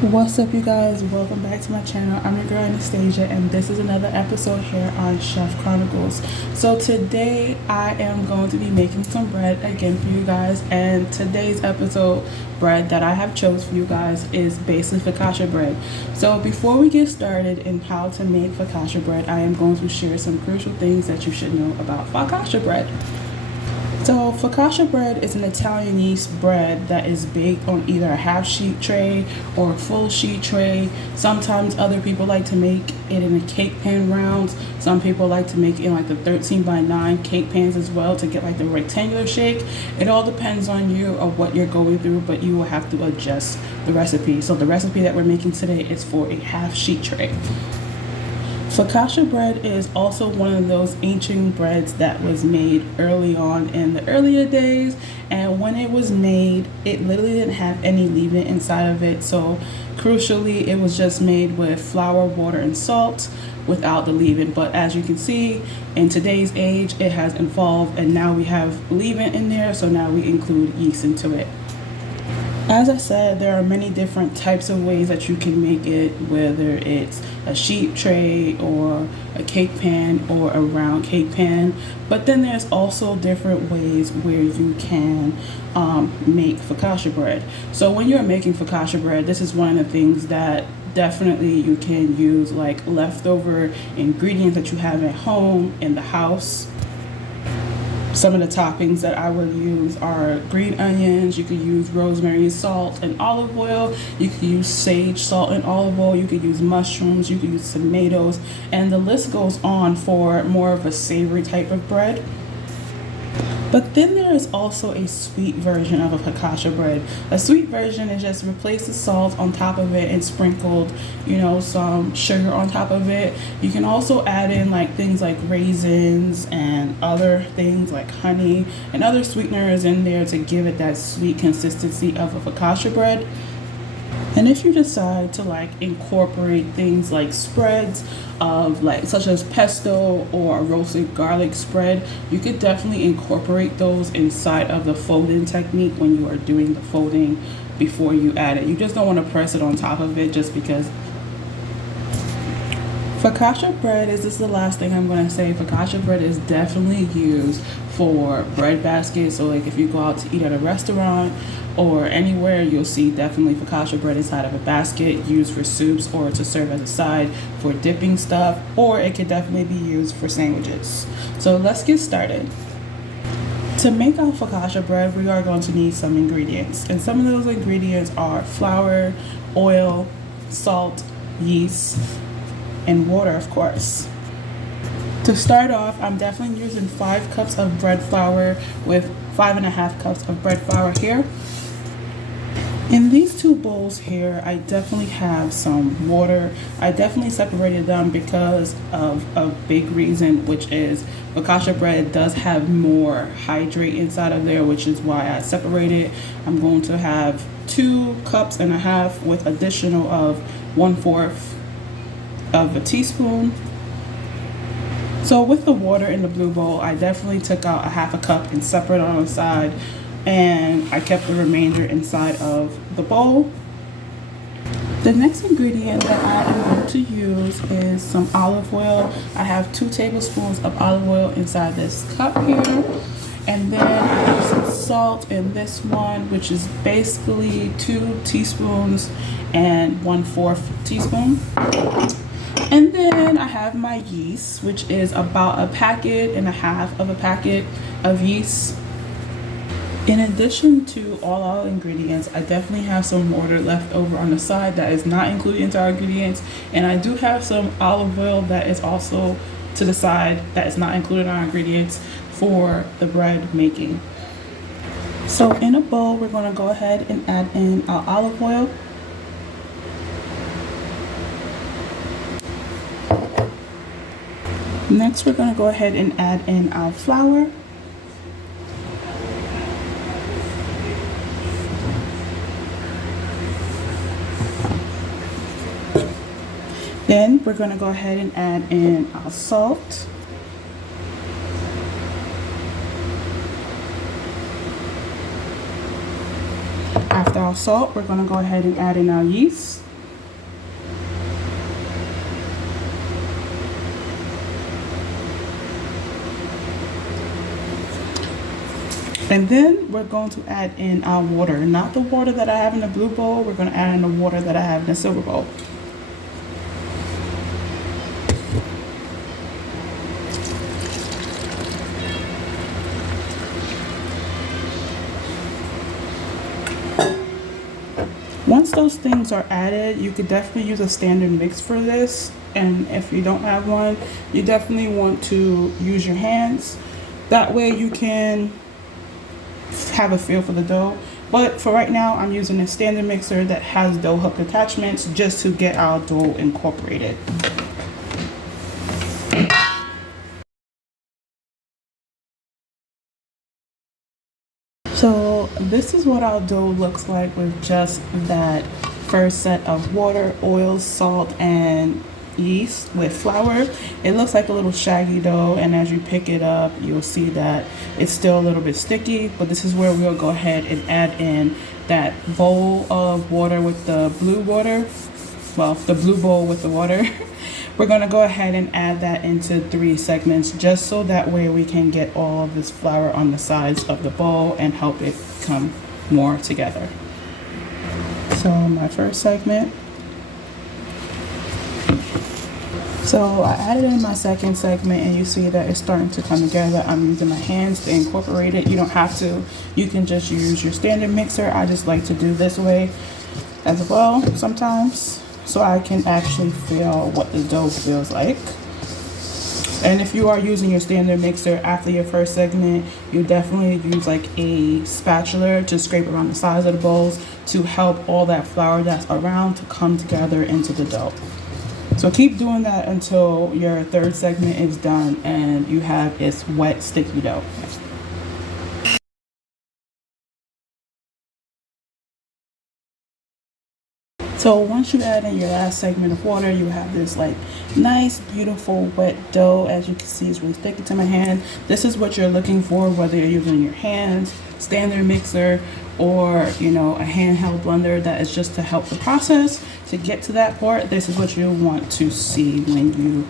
What's up, you guys? Welcome back to my channel. I'm your girl Anastasia, and this is another episode here on Chef Chronicles. So today I am going to be making some bread again for you guys, and today's episode bread that I have chose for you guys is basically focaccia bread. So before we get started in how to make focaccia bread, I am going to share some crucial things that you should know about focaccia bread. So focaccia bread is an Italian yeast bread that is baked on either a half sheet tray or a full sheet tray. Sometimes other people like to make it in a cake pan rounds. Some people like to make it in like the 13 by 9 cake pans as well to get like the rectangular shape. It all depends on you of what you're going through, but you will have to adjust the recipe. So the recipe that we're making today is for a half sheet tray. Focaccia bread is also one of those ancient breads that was made early on in the earlier days, and when it was made it literally didn't have any leaven inside of it. So crucially, it was just made with flour, water, and salt without the leaven. But as you can see, in today's age it has evolved and now we have leaven in there, so now we include yeast into it. As I said, there are many different types of ways that you can make it, whether it's a sheet tray or a cake pan or a round cake pan. But then there's also different ways where you can make focaccia bread. So when you're making focaccia bread, this is one of the things that definitely you can use, like leftover ingredients that you have at home in the house. Some of the toppings that I would use are green onions. You could use rosemary, salt, and olive oil. You could use sage, salt, and olive oil. You could use mushrooms. You could use tomatoes. And the list goes on for more of a savory type of bread. But then there is also a sweet version of a focaccia bread. A sweet version is just replace the salt on top of it and sprinkled, some sugar on top of it. You can also add in like things like raisins and other things like honey and other sweeteners in there to give it that sweet consistency of a focaccia bread. And if you decide to like incorporate things like spreads of like such as pesto or a roasted garlic spread, you could definitely incorporate those inside of the folding technique when you are doing the folding before you add it. You just don't want to press it on top of it just because. Focaccia bread is the last thing I'm going to say. Focaccia bread is definitely used for bread baskets. So like if you go out to eat at a restaurant or anywhere, you'll see definitely focaccia bread inside of a basket used for soups or to serve as a side for dipping stuff, or it could definitely be used for sandwiches. So let's get started. To make our focaccia bread, we are going to need some ingredients, and some of those ingredients are flour, oil, salt, yeast, and water, of course. To start off, I'm definitely using 5 cups of bread flour with 5.5 cups of bread flour here. In these 2 bowls here, I definitely have some water. I definitely separated them because of a big reason, which is focaccia bread does have more hydrate inside of there, which is why I separated. I'm going to have 2.5 cups with additional of 1/4 of a teaspoon. So with the water in the blue bowl, I definitely took out 1/2 cup and separated on the side, and I kept the remainder inside of the bowl. The next ingredient that I am going to use is some olive oil. I have 2 tablespoons of olive oil inside this cup here. And then I have some salt in this one, which is basically 2 teaspoons and 1/4 teaspoon. And then I have my yeast, which is about 1.5 packet of yeast. In addition to all our ingredients, I definitely have some water left over on the side that is not included into our ingredients. And I do have some olive oil that is also to the side that is not included in our ingredients for the bread making. So in a bowl, we're going to go ahead and add in our olive oil. Next, we're going to go ahead and add in our flour. Then we're going to go ahead and add in our salt. After our salt, we're going to go ahead and add in our yeast. And then we're going to add in our water, not the water that I have in the blue bowl. We're going to add in the water that I have in the silver bowl. Once those things are added, you could definitely use a standard mix for this. And if you don't have one, you definitely want to use your hands. That way you can have a feel for the dough. But for right now, I'm using a standard mixer that has dough hook attachments just to get our dough incorporated. So this is what our dough looks like with just that first set of water, oil, salt, and yeast with flour. It looks like a little shaggy dough, and as you pick it up, you'll see that it's still a little bit sticky, but this is where we'll go ahead and add in that bowl of water with the blue water. Well, the blue bowl with the water. We're going to go ahead and add that into 3 segments just so that way we can get all of this flour on the sides of the bowl and help it come more together. So my first segment. So I added in my second segment and you see that it's starting to come together. I'm using my hands to incorporate it. You don't have to. You can just use your standard mixer. I just like to do this way as well sometimes, so I can actually feel what the dough feels like. And if you are using your standard mixer after your first segment, you definitely use like a spatula to scrape around the sides of the bowls to help all that flour that's around to come together into the dough. So keep doing that until your third segment is done and you have this wet, sticky dough. So once you add in your last segment of water, you have this like nice, beautiful, wet dough. As you can see, it's really sticky to my hand. This is what you're looking for, whether you're using your hands, standard mixer, or a handheld blender that is just to help the process to get to that part. This is what you want to see when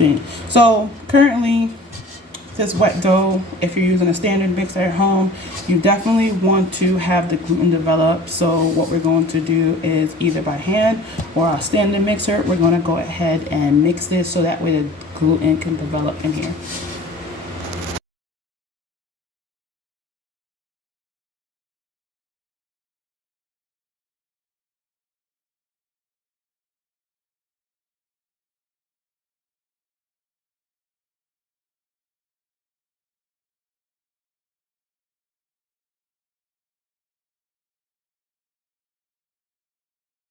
you So currently, this wet dough, if you're using a standard mixer at home, you definitely want to have the gluten develop. So what we're going to do is either by hand or our standard mixer, we're going to go ahead and mix this so that way the gluten can develop in here.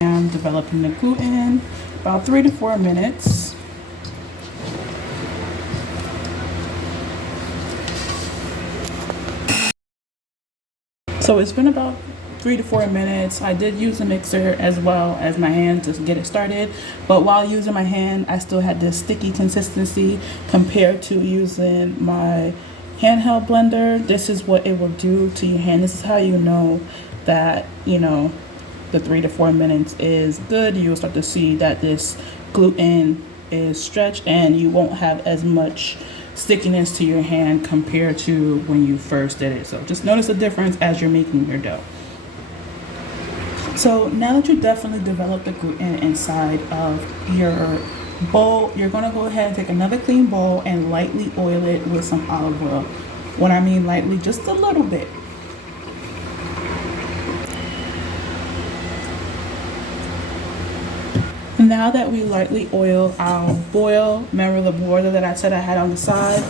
And developing the gluten about 3 to 4 minutes. So it's been about 3 to 4 minutes. I did use a mixer as well as my hand to get it started, but while using my hand, I still had this sticky consistency compared to using my handheld blender. This is what it will do to your hand. This is how you know that, the 3 to 4 minutes is good. You'll start to see that this gluten is stretched and you won't have as much stickiness to your hand compared to when you first did it. So just notice the difference as you're making your dough. So now that you definitely developed the gluten inside of your bowl, you're going to go ahead and take another clean bowl and lightly oil it with some olive oil. When I mean lightly, just a little bit. Now that we lightly oil our boil, remember the border that I said I had on the side?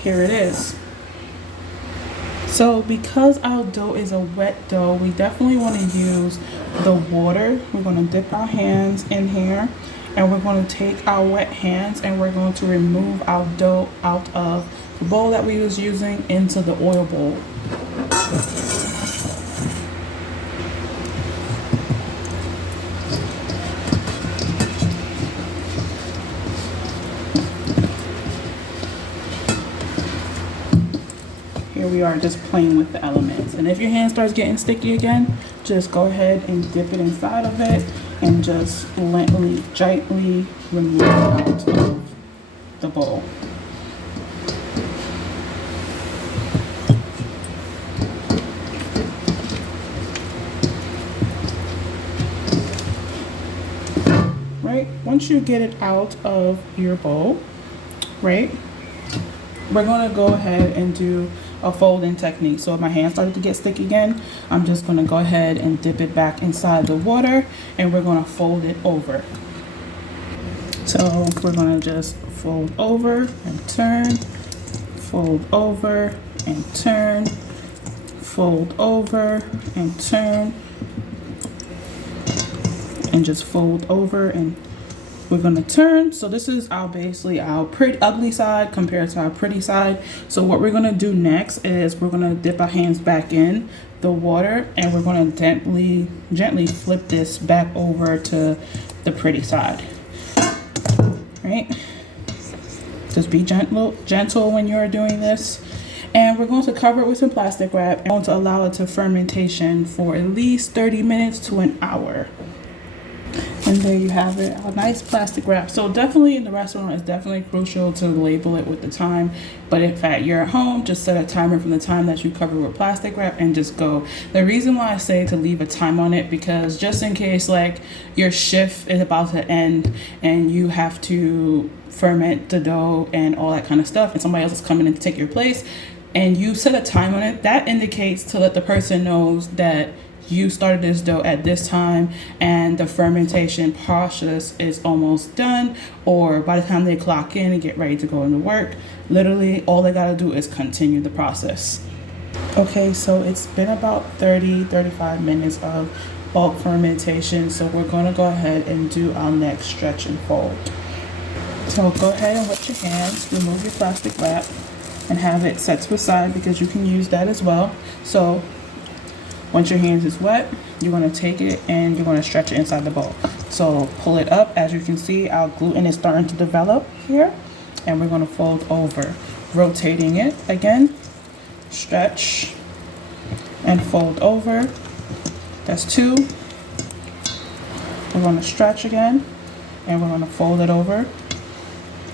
Here it is. So because our dough is a wet dough, we definitely want to use the water. We're going to dip our hands in here and we're going to take our wet hands and we're going to remove our dough out of the bowl that we was using into the oil bowl. Here we are just playing with the elements. And if your hand starts getting sticky again, just go ahead and dip it inside of it and just gently remove it out of the bowl. right? Once you get it out of your bowl, right, we're going to go ahead and do a folding technique. So if my hand started to get sticky again, I'm just going to go ahead and dip it back inside the water, and we're going to fold it over. So we're going to just fold over and turn, fold over and turn, fold over and turn, and just fold over, and we're going to turn. So this is basically our pretty ugly side compared to our pretty side. So what we're going to do next is we're going to dip our hands back in the water, and we're going to gently flip this back over to the pretty side. Right? Just be gentle when you're doing this. And we're going to cover it with some plastic wrap and going to allow it to fermentation for at least 30 minutes to an hour. And there you have it, a nice plastic wrap. So definitely in the restaurant, it's definitely crucial to label it with the time. But if you're at home, just set a timer from the time that you cover with plastic wrap and just go. The reason why I say to leave a time on it, because just in case like your shift is about to end and you have to ferment the dough and all that kind of stuff, and somebody else is coming in to take your place, and you set a time on it, that indicates to let the person knows that you started this dough at this time and the fermentation process is almost done, or by the time they clock in and get ready to go into work, literally all they got to do is continue the process. Okay, so it's been about 35 minutes of bulk fermentation, so we're going to go ahead and do our next stretch and fold. So go ahead and wet your hands, remove your plastic wrap, and have it set to the side because you can use that as well. So once your hands is wet, you're going to take it and you're going to stretch it inside the bowl. So pull it up. As you can see, our gluten is starting to develop here, and we're going to fold over, rotating it again, stretch and fold over. That's 2. We're going to stretch again, and we're going to fold it over.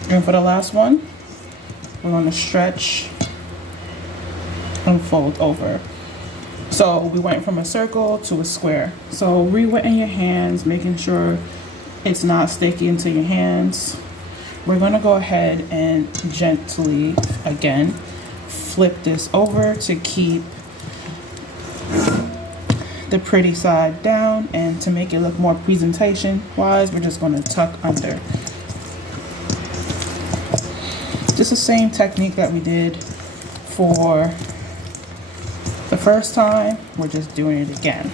And for the last one, we're going to stretch and fold over. So we went from a circle to a square. So re-wetting your hands, making sure it's not sticky into your hands. We're going to go ahead and gently, again, flip this over to keep the pretty side down, and to make it look more presentation wise, we're just going to tuck under. Just the same technique that we did for the first time, we're just doing it again.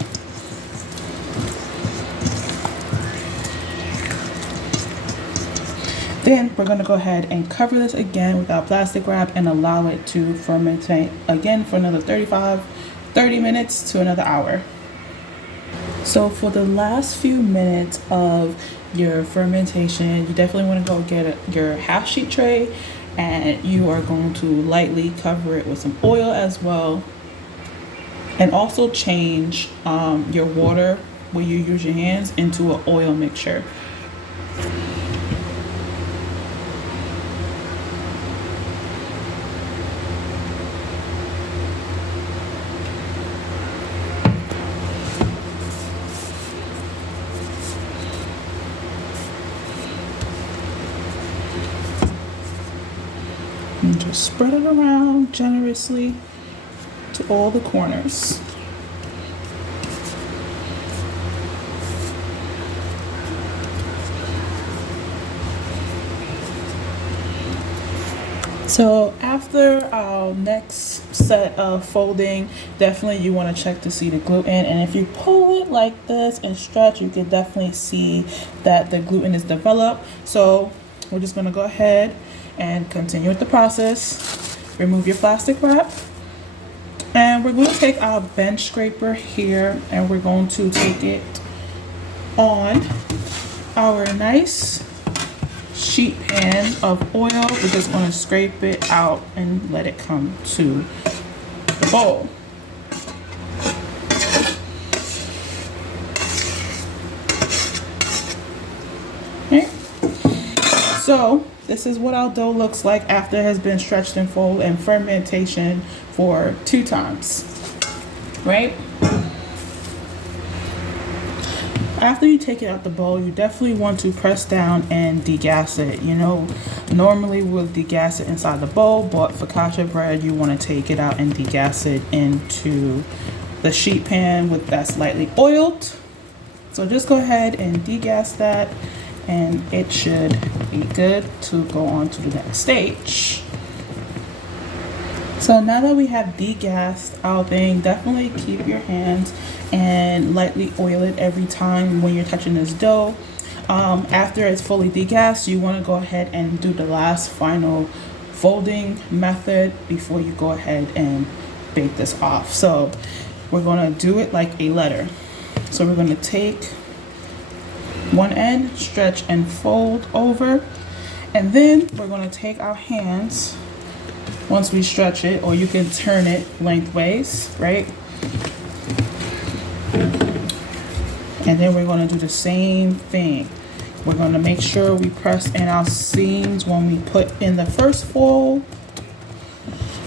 Then we're going to go ahead and cover this again with our plastic wrap and allow it to fermentate again for another 30 minutes to another hour. So for the last few minutes of your fermentation, you definitely want to go get your half sheet tray, and you are going to lightly cover it with some oil as well. And also change your water where you use your hands into an oil mixture. And just spread it around generously to all the corners. So after our next set of folding, definitely you want to check to see the gluten, and if you pull it like this and stretch, you can definitely see that the gluten is developed. So we're just going to go ahead and continue with the process. Remove your plastic wrap, and we're going to take our bench scraper here, and we're going to take it on our nice sheet pan of oil. We're just going to scrape it out and let it come to the bowl. Okay. So this is what our dough looks like after it has been stretched and folded and fermentation for 2 times, right? after you take it out the bowl, you definitely want to press down and degas it. You know, normally we'll degas it inside the bowl, but focaccia bread, you want to take it out and degas it into the sheet pan with that slightly oiled. So just go ahead and degas that, and it should be good to go on to the next stage. So now that we have degassed our thing, definitely keep your hands and lightly oil it every time when you're touching this dough. After it's fully degassed, you want to go ahead and do the last final folding method before you go ahead and bake this off. So we're going to do it like a letter. So we're going to take one end, stretch and fold over, and then we're going to take our hands once we stretch it, or you can turn it lengthways, right? And then we're going to do the same thing. We're going to make sure we press in our seams when we put in the first fold,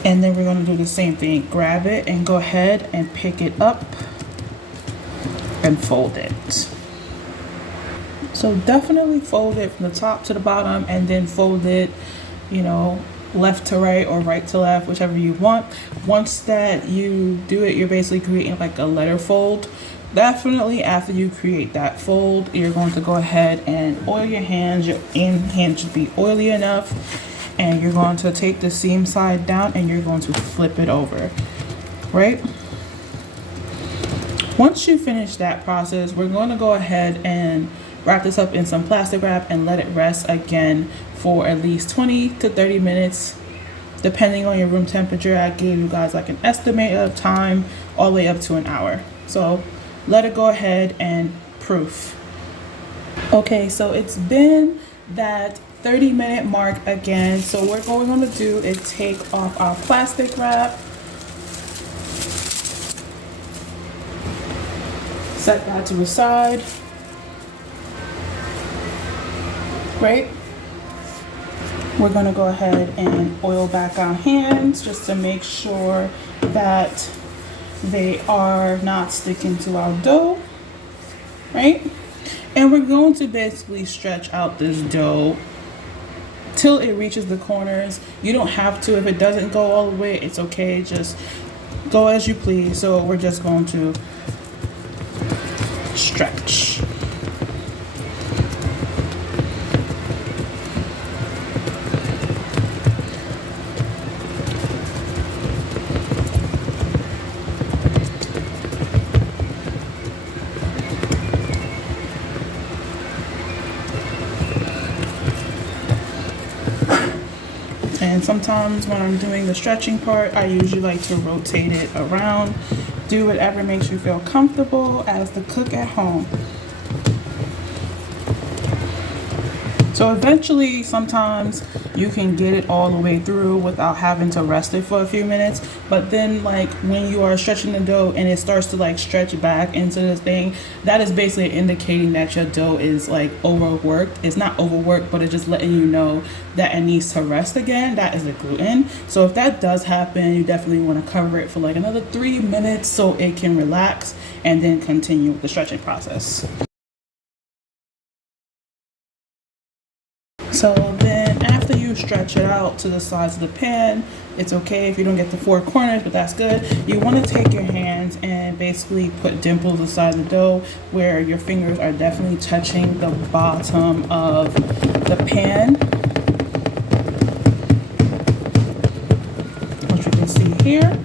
and then we're going to do the same thing. Grab it and go ahead and pick it up and fold it. So definitely fold it from the top to the bottom, and then fold it, you know, left to right or right to left, whichever you want. Once that you do it, you're basically creating like a letter fold. Definitely after you create that fold, you're going to go ahead and oil your hands. Your hand should be oily enough, and you're going to take the seam side down and you're going to flip it over, right? Once you finish that process, we're going to go ahead and wrap this up in some plastic wrap and let it rest again for at least 20 to 30 minutes, depending on your room temperature. I gave you guys like an estimate of time all the way up to an hour. So let it go ahead and proof. Okay, so it's been that 30-minute mark again. So what we're going to do is take off our plastic wrap, set that to the side, right? We're going to go ahead and oil back our hands just to make sure that they are not sticking to our dough, right? And we're going to basically stretch out this dough till it reaches the corners. You don't have to. If it doesn't go all the way, it's okay. Just go as you please. So we're just going to stretch. And sometimes when I'm doing the stretching part, I usually like to rotate it around. Do whatever makes you feel comfortable as the cook at home. So eventually, sometimes you can get it all the way through without having to rest it for a few minutes. But then like when you are stretching the dough and it starts to like stretch back into this thing, that is basically indicating that your dough is like overworked. It's not overworked, but it's just letting you know that it needs to rest again. That is the gluten. So if that does happen, you definitely want to cover it for like another 3 minutes so it can relax, and then continue with the stretching process. So then after you stretch it out to the sides of the pan, it's okay if you don't get the 4 corners, but that's good. You want to take your hands and basically put dimples inside the dough where your fingers are definitely touching the bottom of the pan, which you can see here.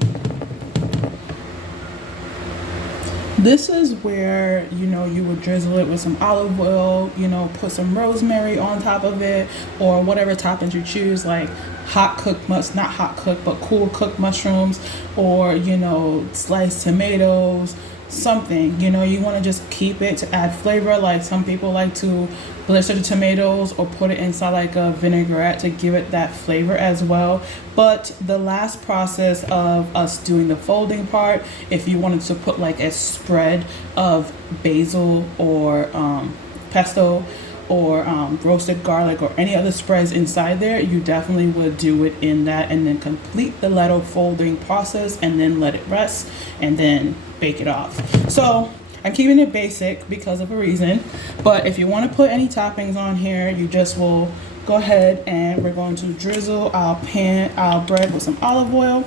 This is where, you know, you would drizzle it with some olive oil, you know, put some rosemary on top of it, or whatever toppings you choose, like hot cooked not hot cooked, but cool cooked mushrooms, or, you know, sliced tomatoes, something. You know, you want to just keep it to add flavor. Like some people like to blister the tomatoes or put it inside like a vinaigrette to give it that flavor as well. But the last process of us doing the folding part, if you wanted to put like a spread of basil or pesto or roasted garlic or any other spreads inside there, you definitely would do it in that, and then complete the letter folding process and then let it rest and then bake it off. So I'm keeping it basic because of a reason, but if you want to put any toppings on here, you just will go ahead and we're going to drizzle our bread with some olive oil.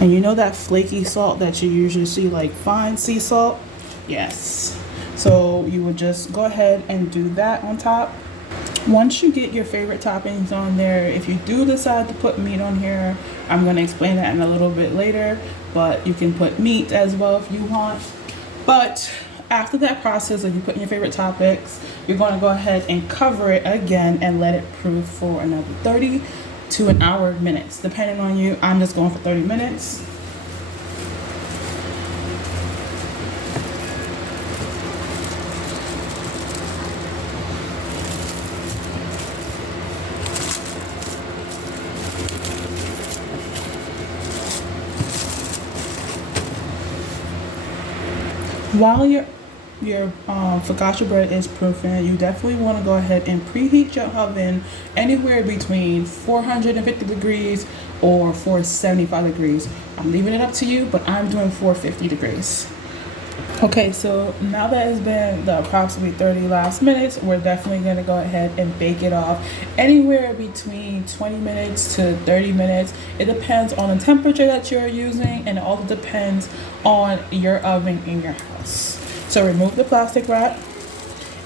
And you know that flaky salt that you usually see, like fine sea salt? Yes. So you would just go ahead and do that on top. Once you get your favorite toppings on there, if you do decide to put meat on here, I'm going to explain that in a little bit later, but you can put meat as well if you want. But after that process of you putting your favorite toppings, you're going to go ahead and cover it again and let it proof for another 30 to an hour minutes, depending on you. I'm just going for 30 minutes. While your focaccia bread is proofing, you definitely want to go ahead and preheat your oven anywhere between 450 degrees or 475 degrees. I'm leaving it up to you, but I'm doing 450 degrees. Okay, so now that it's been the approximately 30 last minutes, we're definitely going to go ahead and bake it off anywhere between 20 minutes to 30 minutes. It depends on the temperature that you're using, and it also depends on your oven in your house. So remove the plastic wrap,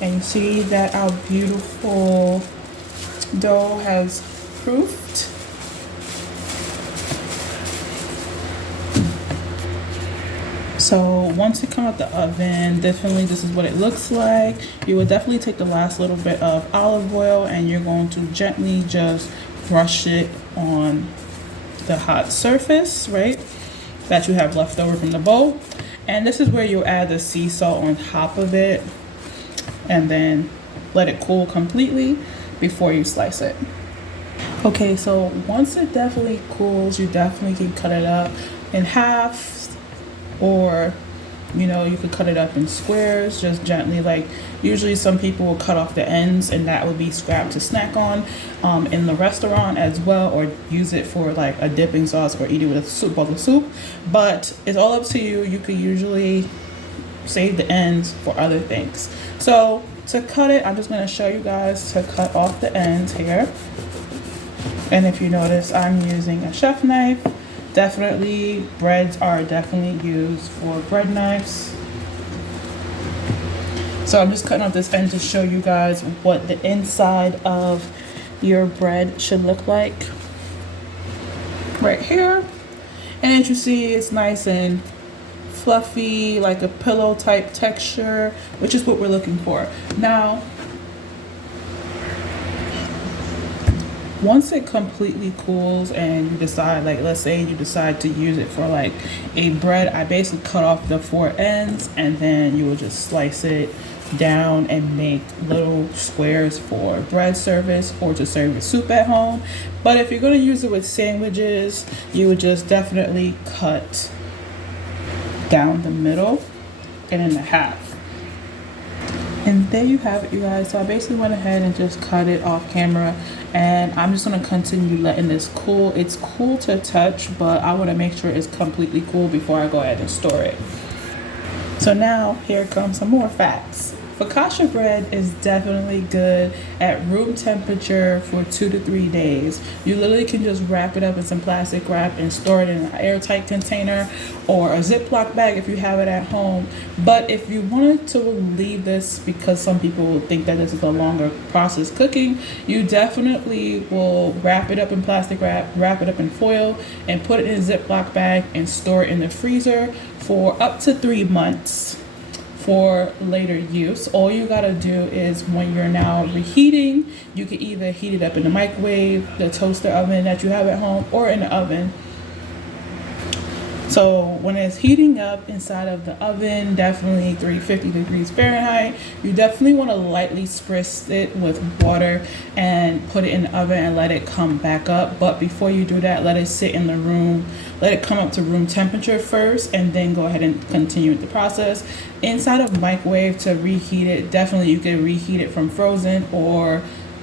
and you see that our beautiful dough has proofed. So once it comes out the oven, definitely this is what it looks like. You would definitely take the last little bit of olive oil and you're going to gently just brush it on the hot surface, right, that you have left over from the bowl. And this is where you'll add the sea salt on top of it and then let it cool completely before you slice it. Okay, so once it definitely cools, you definitely can cut it up in half, or you could cut it up in squares just gently. Like usually some people will cut off the ends and that would be scrap to snack on in the restaurant as well, or use it for like a dipping sauce or eat it with a bowl of soup. But it's all up to you. You could usually save the ends for other things. So to cut it, I'm just going to show you guys to cut off the ends here. And if you notice, I'm using a chef knife. Definitely, breads are definitely used for bread knives. So I'm just cutting off this end to show you guys what the inside of your bread should look like. Right here. And as you see, it's nice and fluffy, like a pillow type texture, which is what we're looking for. Now, once it completely cools and you decide, like let's say you decide to use it for like a bread, I basically cut off the four ends and then you will just slice it down and make little squares for bread service or to serve your soup at home. But if you're going to use it with sandwiches, you would just definitely cut down the middle and in half. And there you have it, you guys. So I basically went ahead and just cut it off camera, and I'm just going to continue letting this cool. It's cool to touch, but I want to make sure it's completely cool before I go ahead and store it. So now here comes some more facts. Focaccia bread is definitely good at room temperature for 2 to 3 days. You literally can just wrap it up in some plastic wrap and store it in an airtight container or a Ziploc bag if you have it at home. But if you wanted to leave this, because some people think that this is a longer process cooking, you definitely will wrap it up in plastic wrap it up in foil, and put it in a Ziploc bag and store it in the freezer for up to 3 months. For later use. All you gotta do is when you're now reheating, you can either heat it up in the microwave, the toaster oven that you have at home, or in the oven. So when it's heating up inside of the oven, definitely 350 degrees Fahrenheit, you definitely want to lightly spritz it with water and put it in the oven and let it come back up. But before you do that, let it sit in the room, let it come up to room temperature first, and then go ahead and continue with the process. Inside of microwave to reheat it, definitely you can reheat it from frozen or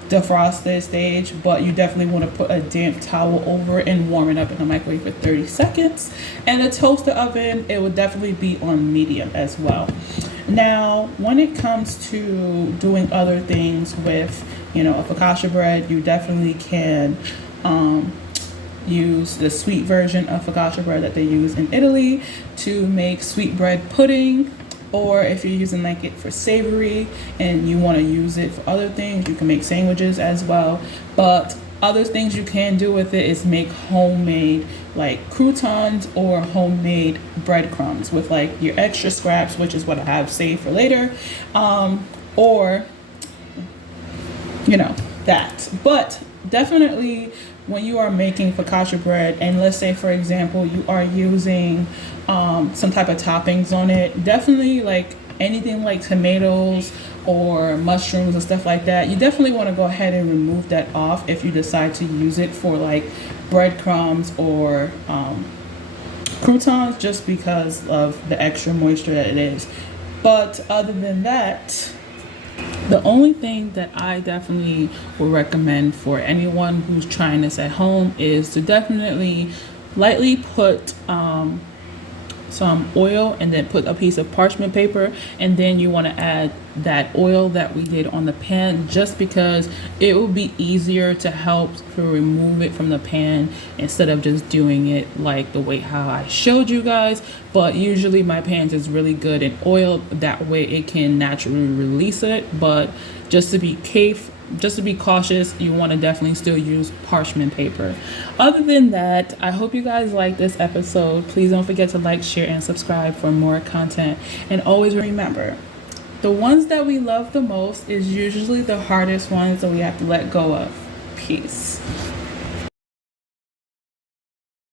defrosted stage, but you definitely want to put a damp towel over it and warm it up in the microwave for 30 seconds. And the toaster oven, it would definitely be on medium as well. Now, when it comes to doing other things with, a focaccia bread, you definitely can use the sweet version of focaccia bread that they use in Italy to make sweetbread pudding. Or if you're using like it for savory and you want to use it for other things, you can make sandwiches as well. But other things you can do with it is make homemade like croutons or homemade breadcrumbs with like your extra scraps, which is what I have saved for later. Or that. But definitely when you are making focaccia bread, and let's say for example you are using some type of toppings on it, definitely like anything like tomatoes or mushrooms and stuff like that, you definitely want to go ahead and remove that off if you decide to use it for like breadcrumbs or croutons, just because of the extra moisture that it is. But other than that, the only thing that I definitely would recommend for anyone who's trying this at home is to definitely lightly put some oil and then put a piece of parchment paper, and then you want to add that oil that we did on the pan, just because it will be easier to help to remove it from the pan instead of just doing it like the way how I showed you guys. But usually my pans is really good in oil, that way it can naturally release it. But just to be cautious, you want to definitely still use parchment paper. Other than that, I hope you guys like this episode. Please don't forget to like, share, and subscribe for more content. And always remember, the ones that we love the most is usually the hardest ones that we have to let go of. Peace.